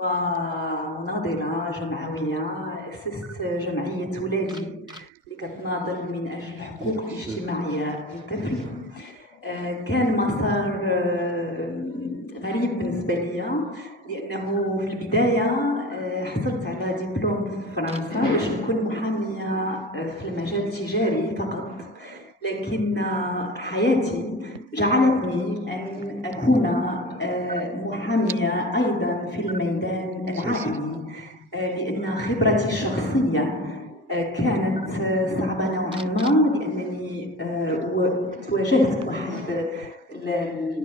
ومناضلة جمعوية أسست جمعية ولادي اللي كتناضل من أجل الحقوق الاجتماعية للطفل. كان مسار غريب بالنسبة لي لأنه في البداية حصلت على دبلوم في فرنسا باش نكون محامية في المجال التجاري فقط، لكن حياتي جعلتني أن أكون محامية أيضا في الميدان العائلي، لأن خبرتي الشخصية كانت صعبة نوعا ما، لأنني واجهت واحد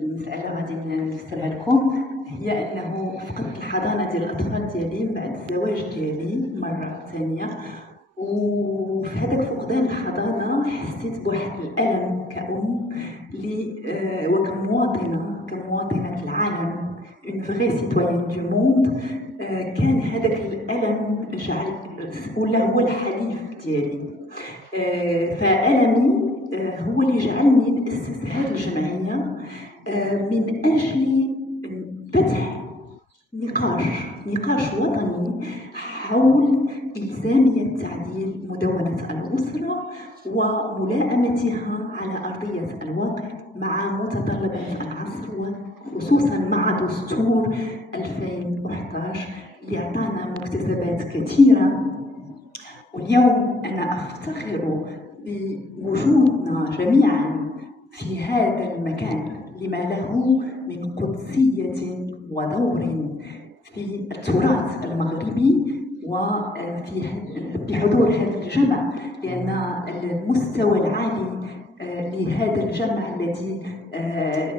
المسألة غادي نفسرها لكم، هي أنه فقدت الحضانة ديال الأطفال ديالي بعد الزواج ديالي مرة ثانية، وفي هذاك فقدان الحضانة حسيت بواحد الألم كأم كمواطنة العالم، une vraie citoyenne du monde. كان هذاك الألم ولا هو الحليف ديالي، فألمي هو اللي جعلني نأسس هذه الجمعية من أجل فتح نقاش وطني حول إلزامية تعديل مدونة الأسرة وملائمتها على أرضية الواقع مع متطلبات العصر، وخصوصا مع دستور 2011 اللي أعطانا مكتسبات كثيرة. واليوم أنا أفتخر بوجودنا جميعا في هذا المكان لما له من قدسية ودور في التراث المغربي وفي بحضور هذا الجمع، لأن المستوى العالي لهذا الجمع الذي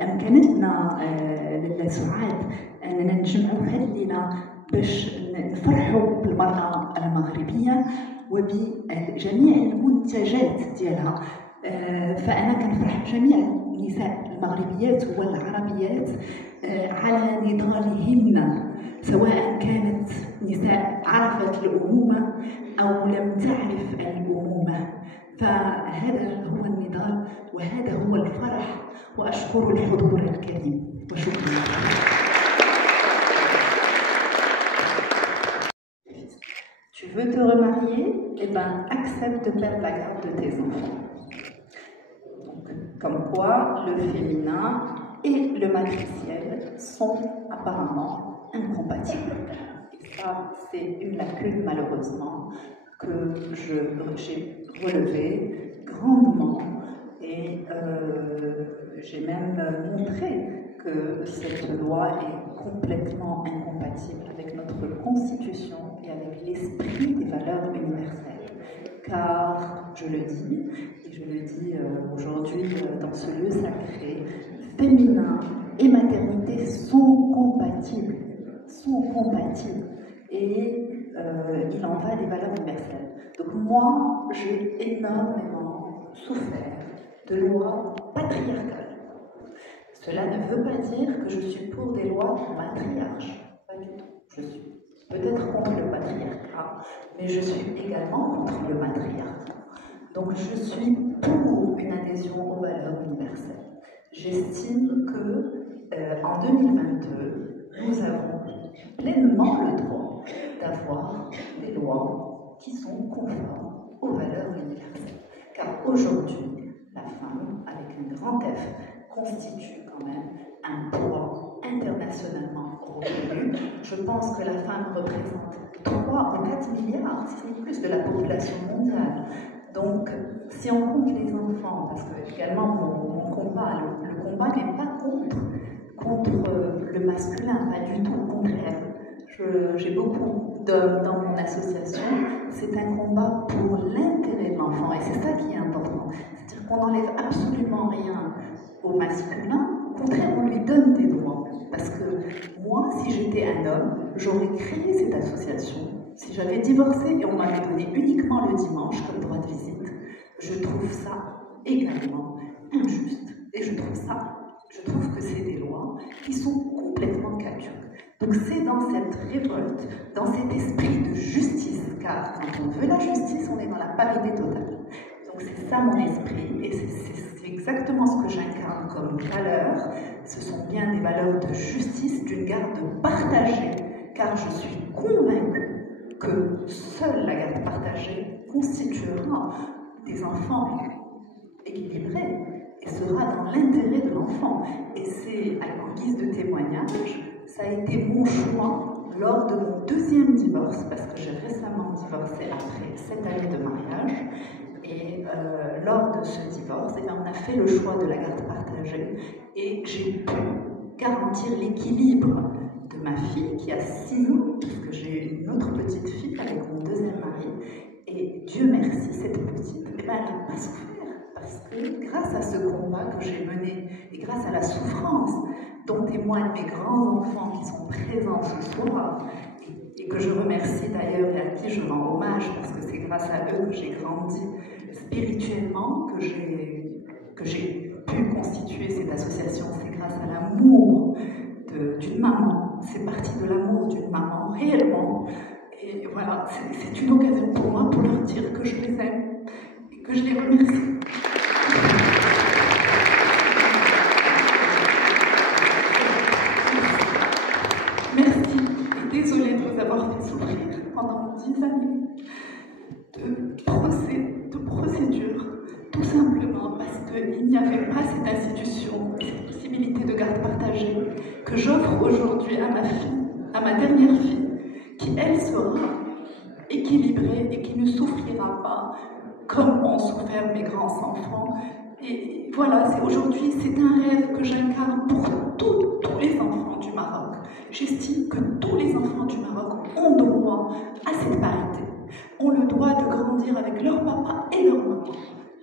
أمكنتنا للسعاد أننا نجمعوا هذه الليلة باش نفرحوا بالمرأة المغربية وبجميع المنتجات ديالها. فأنا كنفرح بجميع النساء المغربيات والعربيات على نضالهن، سواء كانت نساء عرفت الأمومة أو لم تعرف الأمومة، فهذا هو النضال وهذا هو الفرح، وأشكر الحضور الكريم وشكرا. Tu veux te remarier? Eh ben, accepte de perdre la garde de tes enfants. Donc, comme quoi, le féminin et le matriciel sont apparemment incompatibles. Et ça, c'est une lacune, malheureusement, que j'ai relevée grandement. Et j'ai même montré que cette loi est complètement incompatible avec notre constitution et avec l'esprit des valeurs universelles. Car, je le dis, et je le dis aujourd'hui dans ce lieu sacré, féminin et maternité sont compatibles. Et il en va des valeurs universelles. Donc moi, j'ai énormément souffert de lois patriarcales. Cela ne veut pas dire que je suis pour des lois matriarches, pas du tout. Je suis peut-être contre le patriarcat, mais je suis également contre le matriarcat. Donc je suis pour une adhésion aux valeurs universelles. J'estime que en 2022, nous avons pleinement le droit d'avoir des lois qui sont conformes aux valeurs universelles. Car aujourd'hui, la femme, avec un grand F, constitue quand même un poids internationalement reconnu. Je pense que la femme représente 3 ou 4 milliards, si ce n'est plus, de la population mondiale. Donc, si on compte les enfants, parce que également mon combat, le combat n'est pas contre le masculin, pas du tout, au contraire. J'ai beaucoup d'hommes dans mon association. C'est un combat pour l'intérêt de l'enfant et c'est ça qui est important. C'est-à-dire qu'on n'enlève absolument rien au masculin, au contraire, on lui donne des droits. Parce que moi, si j'étais un homme, j'aurais créé cette association. Si j'avais divorcé et on m'avait donné uniquement le dimanche comme droit de visite, je trouve ça également injuste. Et je trouve que c'est des lois qui sont complètement caduques. Donc c'est dans cette révolte, dans cet esprit de justice, car quand on veut la justice, on est dans la parité totale. Donc c'est ça mon esprit, et c'est exactement ce que j'incarne comme valeur. Ce sont bien des valeurs de justice, d'une garde partagée, car je des enfants équilibrés et sera dans l'intérêt de l'enfant. Et c'est, en guise de témoignage, ça a été mon choix lors de mon deuxième divorce, parce que j'ai récemment divorcé après 7 années de mariage. Et lors de ce divorce, on a fait le choix de la garde partagée et j'ai pu garantir l'équilibre de ma fille qui a 6 ans, parce que j'ai une autre petite fille avec mon deuxième mari. Et Dieu merci, cette petite, elle n'a pas souffert, parce que grâce à ce combat que j'ai mené et grâce à la souffrance dont témoignent mes grands-enfants qui sont présents ce soir, et que je remercie d'ailleurs et à qui je rends hommage, parce que c'est grâce à eux que j'ai grandi spirituellement, que j'ai pu constituer cette association. C'est grâce à l'amour d'une maman, c'est parti de l'amour d'une maman, réellement. Et voilà, c'est une occasion pour moi pour leur dire que je les aime et que je les remercie. Merci et désolée de vous avoir fait souffrir pendant 10 années de procédure, tout simplement parce qu'il n'y avait pas cette institution, cette possibilité de garde partagée que j'offre aujourd'hui à ma fille, à ma dernière fille, qui elle sera équilibrée et qui ne souffrira pas comme ont souffert mes grands-enfants. Et voilà, aujourd'hui, c'est un rêve que j'incarne pour tous les enfants du Maroc. J'estime que tous les enfants du Maroc ont droit à cette parité, ont le droit de grandir avec leur papa et leur maman,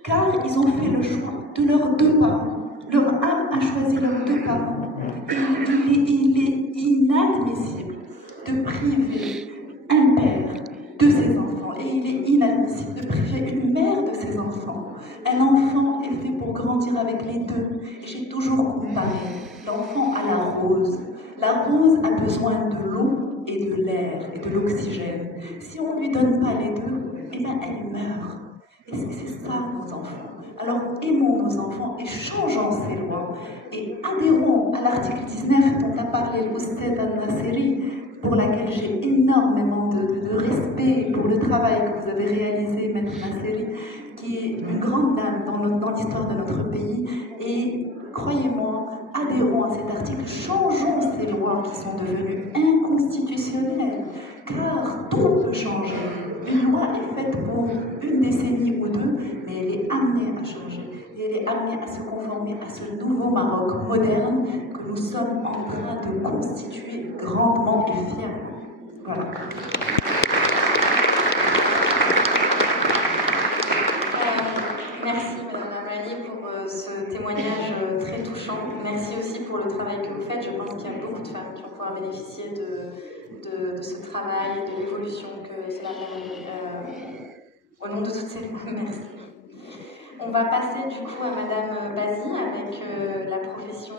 car ils ont fait le choix de leurs 2 parents. Leur âme a choisi leurs 2 parents. Il est inadmissible de priver un père de ses enfants, et il est inadmissible de priver une mère de ses enfants. Un enfant est fait pour grandir avec les 2. J'ai toujours comparé l'enfant à la rose. La rose a besoin de l'eau et de l'air et de l'oxygène. Si on ne lui donne pas les 2, eh bien elle meurt. Et c'est ça nos enfants. Alors aimons nos enfants et changeons ces lois. Et adhérons à l'article 19 dont a parlé l'Oustad Al-Nasseri, pour laquelle j'ai énormément de respect pour le travail que vous avez réalisé, Maître Nasseri, qui est une grande dame dans l'histoire de notre pays. Et croyez-moi, adhérons à cet article, changeons ces lois qui sont devenues inconstitutionnelles, car tout peut changer. Une loi est faite pour une décennie ou 2, mais elle est amenée à changer. Et elle est amenée à se conformer à ce nouveau Maroc moderne que nous sommes en train de constituer grandement et fièrement. Voilà. Merci Madame Amali pour ce témoignage très touchant. Merci aussi pour le travail que vous faites. Je pense qu'il y a beaucoup de femmes qui vont pouvoir bénéficier de ce travail, de l'évolution que fait la au nom de toutes ces femmes. Merci. On va passer du coup à Madame Bazi avec la profession